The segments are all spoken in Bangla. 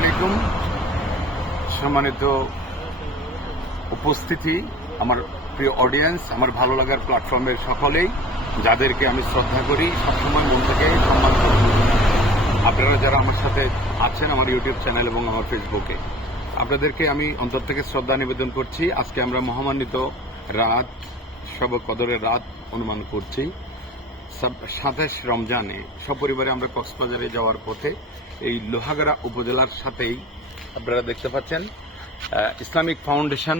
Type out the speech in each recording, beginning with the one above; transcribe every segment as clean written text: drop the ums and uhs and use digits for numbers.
আলাইকুম। সম্মানিত উপস্থিতি, আমার প্রিয় অডিয়েন্স, আমার ভালো লাগার প্ল্যাটফর্মের সকলেই, যাদেরকে আমি শ্রদ্ধা করি, সবসময় মন থেকে সম্মান করি, আপনারা যারা আমার সাথে আছেন আমার ইউটিউব চ্যানেল এবং আমার ফেসবুকে, আপনাদেরকে আমি অন্তর থেকে শ্রদ্ধা নিবেদন করছি। আজকে আমরা মহামান্বিত রাত, শবে কদরের রাত অনুমান করছি। 27 রমজানে সপরিবারে আমরা কক্সবাজারে যাওয়ার পথে এই লোহাগাড়া উপজেলার সাথেই আপনারা দেখতে পাচ্ছেন ইসলামিক ফাউন্ডেশন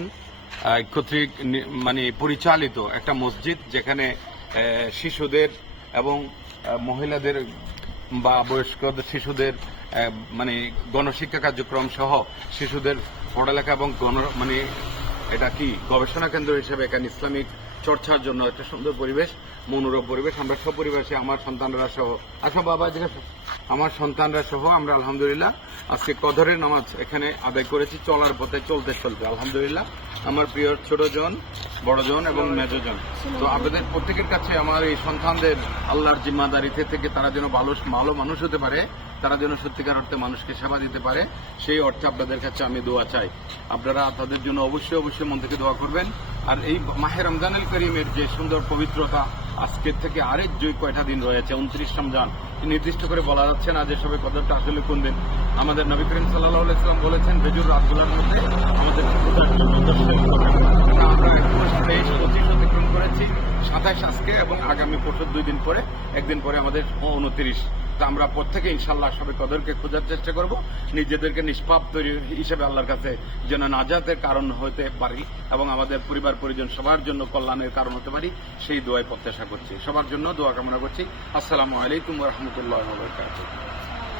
কর্তৃক পরিচালিত একটা মসজিদ, যেখানে শিশুদের এবং মহিলাদের বা বয়স্ক শিশুদের গণশিক্ষা কার্যক্রম সহ শিশুদের পড়ালেখা এবং এটা কি গবেষণা কেন্দ্র হিসেবে এখানে ইসলামিক চর্চার জন্য একটা সুন্দর পরিবেশ, মনোরম পরিবেশ। আমরা সপরিবেশে আমার সন্তানরা সহ আমার সন্তানরা সহ আমরা আলহামদুলিল্লাহ আজকে কদরের নামাজ এখানে আদায় করেছি, চলার পথে চলতে আলহামদুলিল্লাহ। আমার প্রিয় ছোটজন, বড়জন এবং মেজজন, তো আপনাদের প্রত্যেকের কাছে আমার এই সন্তানদের আল্লাহর জিম্মাদারিতে থেকে তারা যেন ভালো মানুষ হতে পারে, তারা যেন সত্যিকার অর্থে মানুষকে সেবা দিতে পারে, সেই অর্থে আপনাদের কাছে আমি দোয়া চাই। আপনারা তাদের জন্য অবশ্যই মন থেকে দোয়া করবেন। আর এই মাহে রমজানুল করিমের যে সুন্দর পবিত্রতা, আজকের থেকে আরেক কয়টা দিন রয়েছে, 29 রমজান, নির্দিষ্ট করে বলা যাচ্ছে না যে সবে কদরটা আসলে কোন দিন। আমাদের নবী করিম সাল্লাল্লাহু আলাইহি ওয়াসাল্লাম বলেছেন বেজুর রাতগুলোর মধ্যে আমাদের আমরা 21 অতিক্রম করেছি, 27 আজকে এবং আগামী পরশু 2 দিন পরে, একদিন পরে আমাদের 29। তা আমরা প্রত্যেকে ইনশাআল্লাহ সবে কদরকে খোঁজার চেষ্টা করব, নিজেদেরকে নিষ্পাপ তৈরি হিসেবে আল্লাহর কাছে যেন নাজাতের কারণ হতে পারি এবং আমাদের পরিবার পরিজন সবার জন্য কল্যাণের কারণ হতে পারি, সেই দোয়ায় প্রত্যাশা করছি। সবার জন্য দোয়া কামনা করছি। আসসালামু আলাইকুম ওয়া রাহমাতুল্লাহি ওয়া বারাকাতুহু।